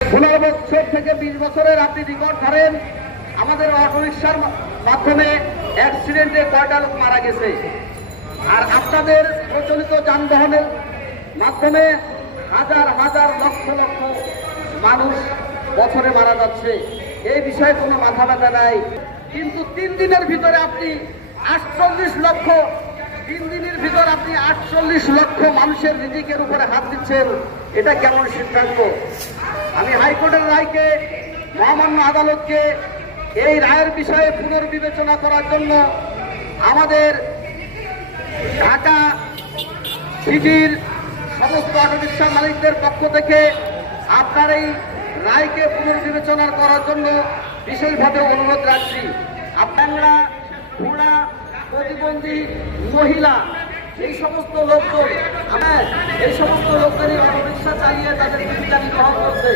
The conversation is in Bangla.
15 বছর থেকে 20 বছরের আপনি রেকর্ড ধরেন আমাদের অটোরিকশার মাধ্যমে অ্যাক্সিডেন্টে কয়টা লোক মারা গেছে, আর আপনাদের প্রচলিত যানবাহনের মাধ্যমে হাজার হাজার লক্ষ লক্ষ মানুষ বছরে মারা যাচ্ছে। এই বিষয়ে কোনো মাথা ব্যথা নাই, কিন্তু 3 দিনের ভিতরে আপনি 48 লক্ষ 3 দিনের ভিতর আপনি 48 লক্ষ মানুষের রিজিকের উপরে হাত দিচ্ছেন। এটা কেমন সিদ্ধান্ত? আমি হাইকোর্টের রায়কে, মহামান্য আদালতকে এই রায়ের বিষয়ে পুনর্বিবেচনা করার জন্য আমাদের ঢাকা সিটির সমস্ত অটোরিকশা মালিকদের পক্ষ থেকে আপনার এই রায়কে পুনর্বিবেচনা করার জন্য বিশেষভাবে অনুরোধ রাখছি। আপনারা বুড়া, প্রতিবন্ধী, মহিলা এই সমস্ত লোকজন এই সমস্ত লোকদেরই অটোরিকশা চালিয়ে তাদের জীবিকা নির্বাহ করছে।